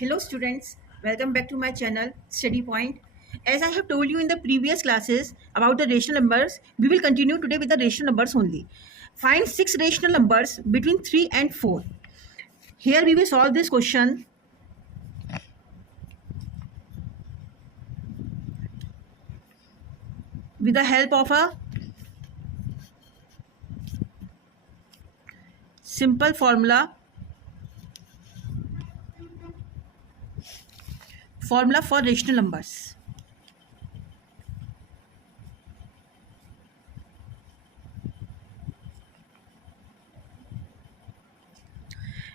Hello students, welcome back to my channel Study Point. As I have told you in the previous classes about the rational numbers, we will continue today with the rational numbers only. Find 6 rational numbers between 3 and 4. Here we will solve this question with the help of a simple formula for rational numbers.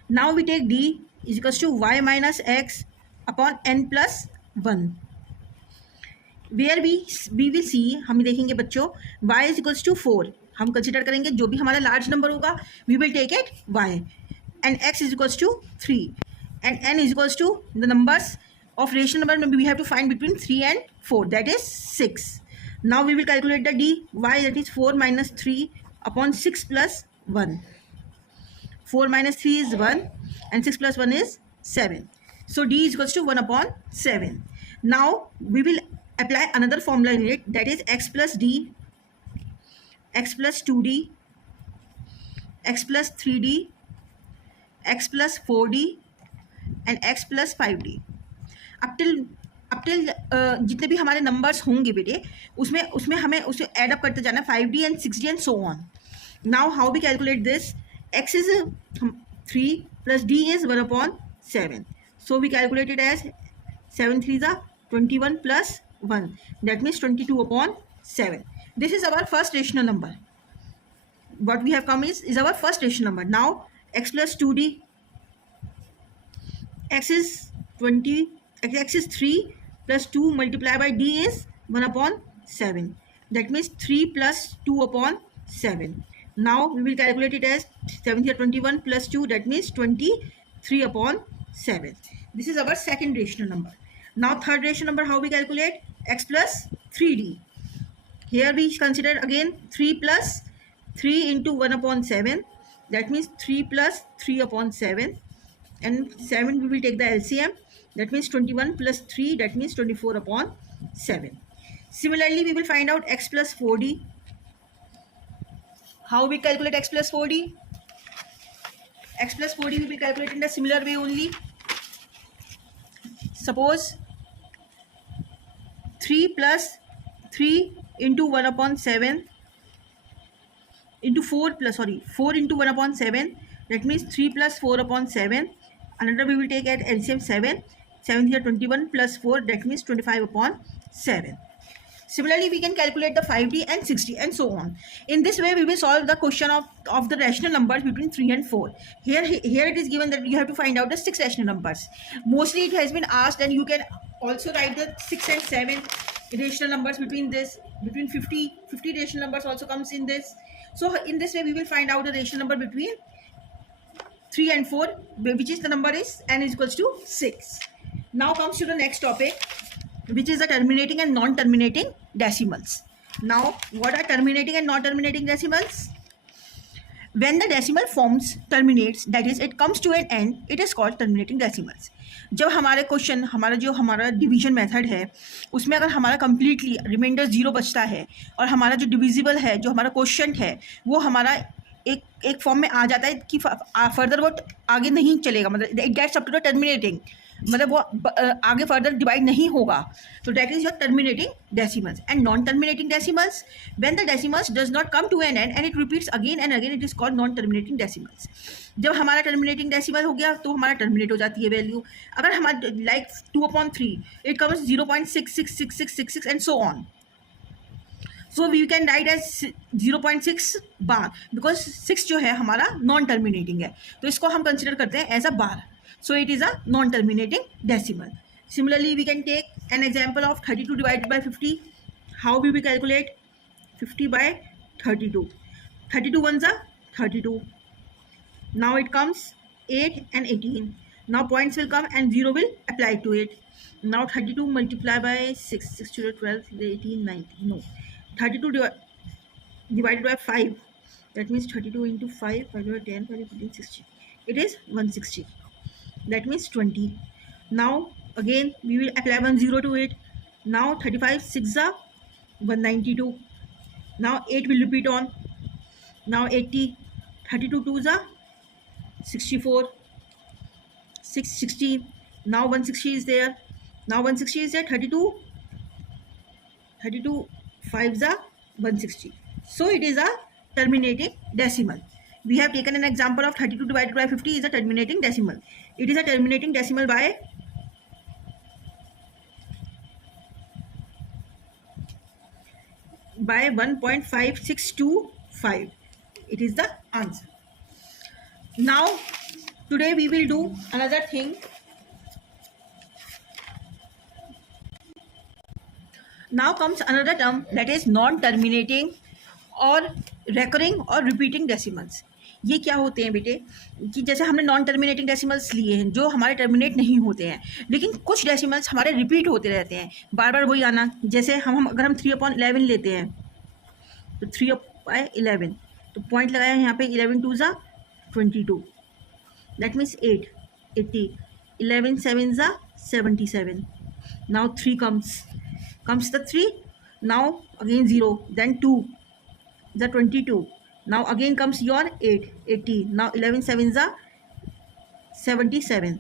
Now we take d is equals to y minus x upon n plus 1. Where we will see हम देखेंगे बच्चों y is equals to 4. हम consider करेंगे जो भी हमारा large number होगा we will take it y and x is equals to 3 and n is equals to the numbers of rational number we have to find between 3 and 4, that is 6. Now we will calculate the dy, that is 4 minus 3 upon 6 plus 1. 4 minus 3 is 1 and 6 plus 1 is 7. So d is equals to 1 upon 7. Now we will apply another formula in it, that is x plus d, x plus 2d, x plus 3d, x plus 4d and x plus 5d. अब till जितने भी हमारे numbers होंगे बेटे उसमें हमें उसे add up करते जाना 5d and 6d and so on. Now how we calculate this? X is 3 plus d is 1 upon 7. So we calculate it as 7 3s are 21 plus 1. That means 22 upon 7. This is our first rational number. What we have come is our first rational number. Now x plus 2d, x is 20. X is 3 plus 2 multiplied by d is 1 upon 7. That means 3 plus 2 upon 7. Now we will calculate it as 7 here 21 plus 2, that means 23 upon 7. This is our second rational number. Now third rational number, how we calculate? X plus 3d. Here we consider again 3 plus 3 into 1 upon 7. That means 3 plus 3 upon 7. And 7 we will take the LCM. That means 21 plus 3, that means 24 upon 7. Similarly, we will find out x plus 4d. How we calculate x plus 4d? X plus 4d we will calculate in a similar way only. Suppose 3 plus 3 into 1 upon 7 into 4 into 1 upon 7. That means 3 plus 4 upon 7. Another we will take at LCM 7. 7 here 21 plus 4, that means 25 upon 7. Similarly, we can calculate the 5d and 6d and so on. In this way, we will solve the question of the rational numbers between 3 and 4. Here it is given that you have to find out the 6 rational numbers. Mostly it has been asked, and you can also write the 6 and 7 rational numbers between 50 rational numbers also comes in this. So in this way, we will find out the rational number between 3 and 4, which is the number is n is equals to 6. Now comes to the next topic, which is the terminating and non-terminating decimals. Now, what are terminating and non-terminating decimals? When the decimal forms terminates, that is, it comes to an end, it is called terminating decimals. जब हमारे question हमारा division method है उसमें अगर हमारा completely reminder 0 बचता है और हमारा जो डिविजिबल है, जो हमारा क्वेश्चन है, वो हमारा एक फॉर्म में आ जाता है कि फर्दर वो आगे नहीं चलेगा, मतलब it gets up to the terminating, मतलब वो आगे फर्दर डिवाइड नहीं होगा. तो that is your terminating decimals. And non terminating decimals, when the decimals does not come to an end it repeats again and again, it is called non terminating decimals. जब हमारा terminating decimal हो गया तो हमारा terminate हो जाती है value. अगर हमारा like 2/3 it comes 0.666666 and so on. So we can write as 0.6 bar, because 6 जो है हमारा नॉन टर्मिनेटिंग है, तो इसको हम कंसिडर करते हैं as a bar. So it is a non-terminating decimal. Similarly, we can take an example of 32 divided by 50. How we will calculate 50 by 32? 32 ones are 32. Now it comes 8 and 18. Now points will come and 0 will apply to it. Now 32 multiplied by 6, 6 to 12, 18, 19. No, 32 divided by 5. That means 32 into 5, 5 by 10, 5 by 15, 60. It is 160. That means 20. Now again we will apply 1 0 to it. Now 35 6 are 192. Now 8 will repeat on. Now 80, 32 2s are 64, 660. Now 160 is there. Now 160 is there. 32 5s are 160. So it is a terminating decimal. We have taken an example of 32 divided by 50 is a terminating decimal. It is a terminating decimal by 1.5625. It is the answer. Now today we will do another thing. Now comes another term, that is non-terminating और recurring और repeating decimals. ये क्या होते हैं बेटे कि जैसे हमने नॉन टर्मिनेटिंग डेसिमल्स लिए हैं जो हमारे टर्मिनेट नहीं होते हैं, लेकिन कुछ डेसिमल्स हमारे रिपीट होते रहते हैं, बार बार वही आना. जैसे अगर हम 3/11 लेते हैं तो 3/11, तो पॉइंट लगाया है यहाँ पे. 11 2 ज़ा 22, दैट मीन्स 8 80, 11 7 ज़ा 77. Now 3 comes the 3. Now again 0, then 2, the 22. Now again comes your 8 80. Now 11 7s are 77.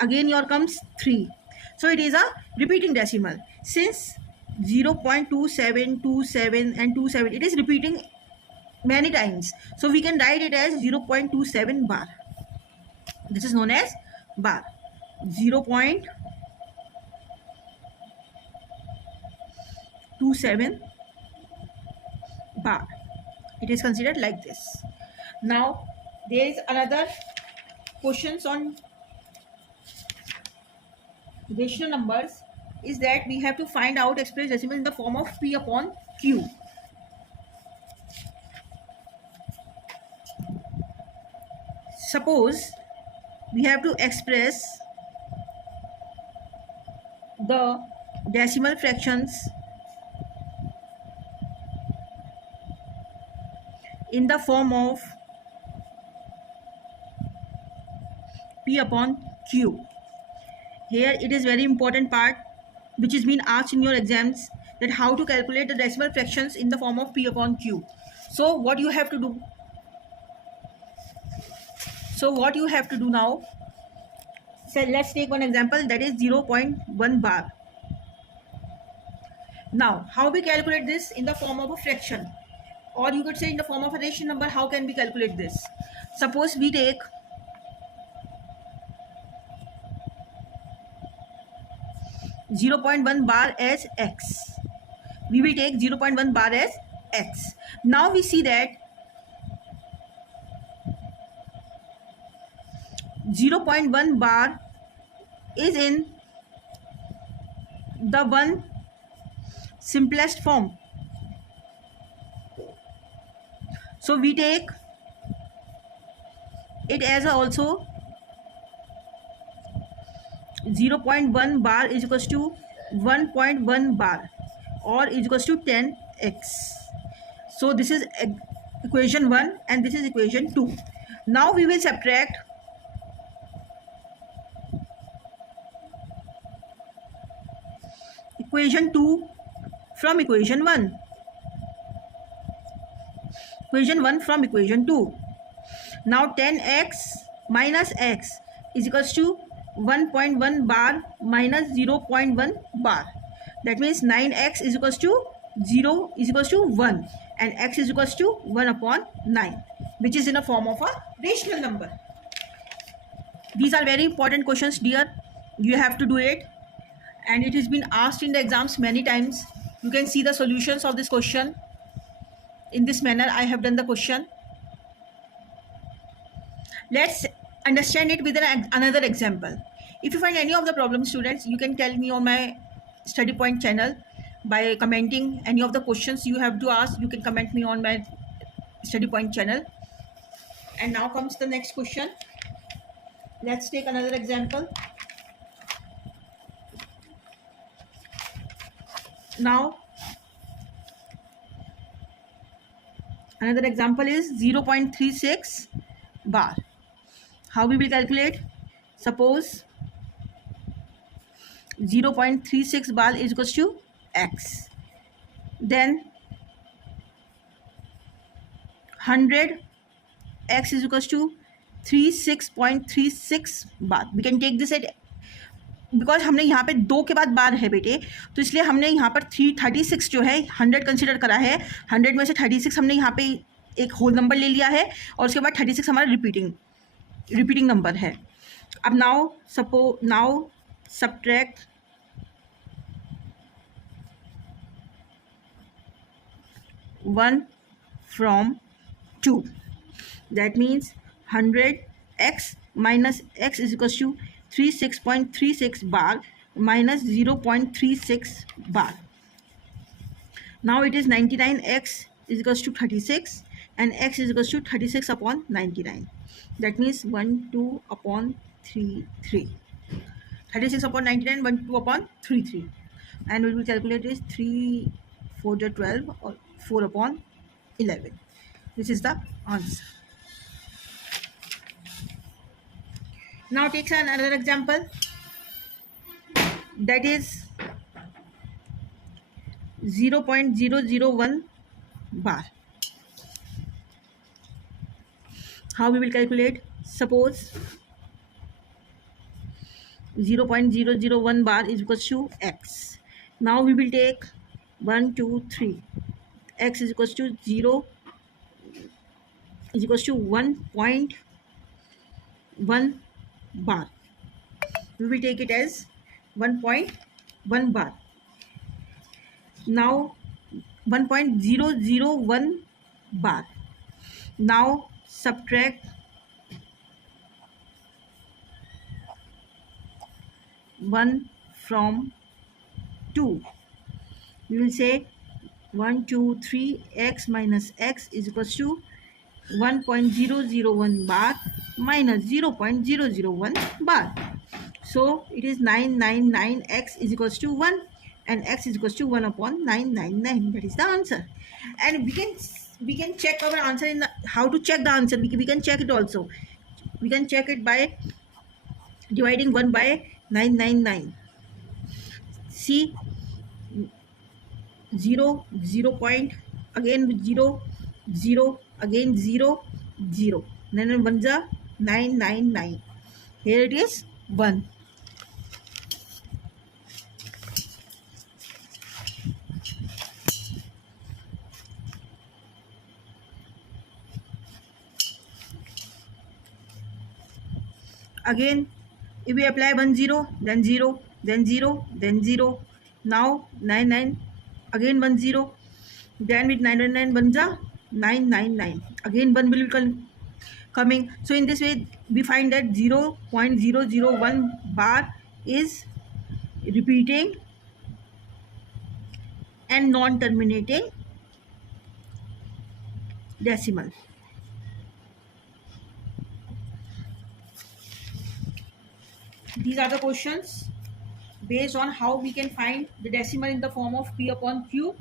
Again your comes 3. So it is a repeating decimal. Since 0.27 27 and 27, it is repeating many times, so we can write it as 0.27 bar. This is known as bar. 0.27 bar. It is considered like this. Now there is another questions on rational numbers, is that we have to find out express decimal in the form of P upon Q. Suppose we have to express the decimal fractions in the form of P upon Q. Here it is very important part which is being asked in your exams, that how to calculate the decimal fractions in the form of P upon Q. So what you have to do? Now, so let's take one example, that is 0.1 bar. Now how we calculate this in the form of a fraction, or you could say in the form of a rational number? How can we calculate this? Suppose we take 0.1 bar as x. We will take 0.1 bar as x. Now we see that 0.1 bar is in the one simplest form. So we take it as also 0.1 bar is equals to 1.1 bar, or is equals to 10x. So this is equation 1 and this is equation 2. Now we will subtract equation 2 from equation 1. Equation 1 from equation 2. Now 10x minus x is equals to 1.1 bar minus 0.1 bar. That means 9x is equals to 0 is equals to 1, and x is equals to 1 upon 9, which is in a form of a rational number. These are very important questions, dear. You have to do it, and it has been asked in the exams many times. You can see the solutions of this question. In this manner I have done the question. Let's understand it with another example. If you find any of the problems, students, you can tell me on my study point channel by commenting any of the questions you have to ask. You can comment me on my study point channel. And now comes the next question. Let's take another example. Now another example is 0.36 bar. How we will calculate? Suppose 0.36 bar is equals to x. Then 100 x is equals to 36.36 bar. We can take this at, because हमने यहाँ पे 2 के बाद बार है बेटे, तो इसलिए हमने यहाँ पर 336 जो है 100 कंसिडर करा है. 100 में से 36 हमने यहाँ पे एक होल नंबर ले लिया है और उसके बाद 36 हमारा रिपीटिंग नंबर है. अब now subtract 1 from 2. That means 100x minus x is equals to 36.36 bar minus 0.36 bar. Now it is 99x is equals to 36 and x is equals to 36 upon 99. That means 1 2 upon 3 3. 36 upon 99, 1 2 upon 3 3. And we will calculate this 3 4 12 or 4 upon 11. This is the answer. Now take another example, that is 0.001 bar. How we will calculate? Suppose 0.001 bar is equals to x. Now we will take 1 2 3. X is equals to 0 is equals to 1.1 bar. We will take it as 1.1 bar. Now 1.001 bar. Now subtract 1 from 2. We will say 1 2 3 x minus x is equals to 1.001 bar minus 0.001 bar. So it is 999x is equals to 1 and x is equals to 1 upon 999. That is the answer. And we can check our answer in how to check the answer. We can check it also. We can check it by dividing 1 by 999. See 0 point again 0 0 again 0 0. 9 1 is 999. Here it is 1. Again, if we apply 1 0, then 0, then 0, then 0. Now 99, again 1 0. Then with 999 1 is 999. Again 1 will be coming. So in this way, we find that 0.001 bar is repeating and non-terminating decimal. These are the questions based on how we can find the decimal in the form of P upon Q.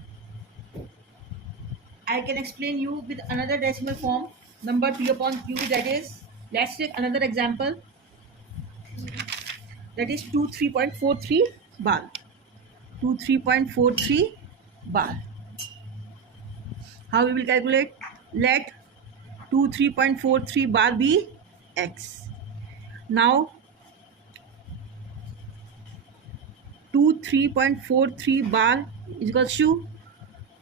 I can explain you with another decimal form, number P upon Q, that is, let's take another example, that is 23.43 bar. 23.43 bar. How we will calculate? Let 23.43 bar be x. Now 23.43 bar is equals to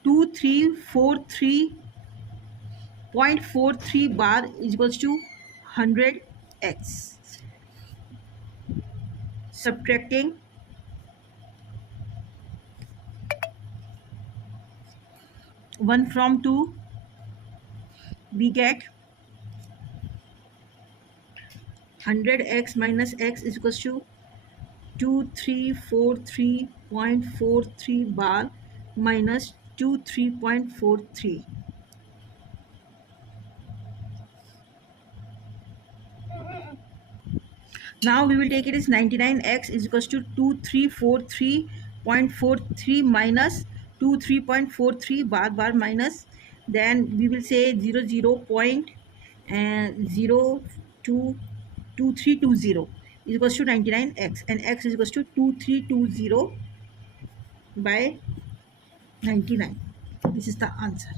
2343.43 bar is equals to 100x. Subtracting 1 from 2, we get 100x minus x is equals to 2343.43 bar minus 23.43. Now we will take it as 99x is equals to 2343.43 minus 23.43 bar minus, then we will say 0.0.02320. is equals to 99x, and x is equals to 2320 by 99. This is the answer.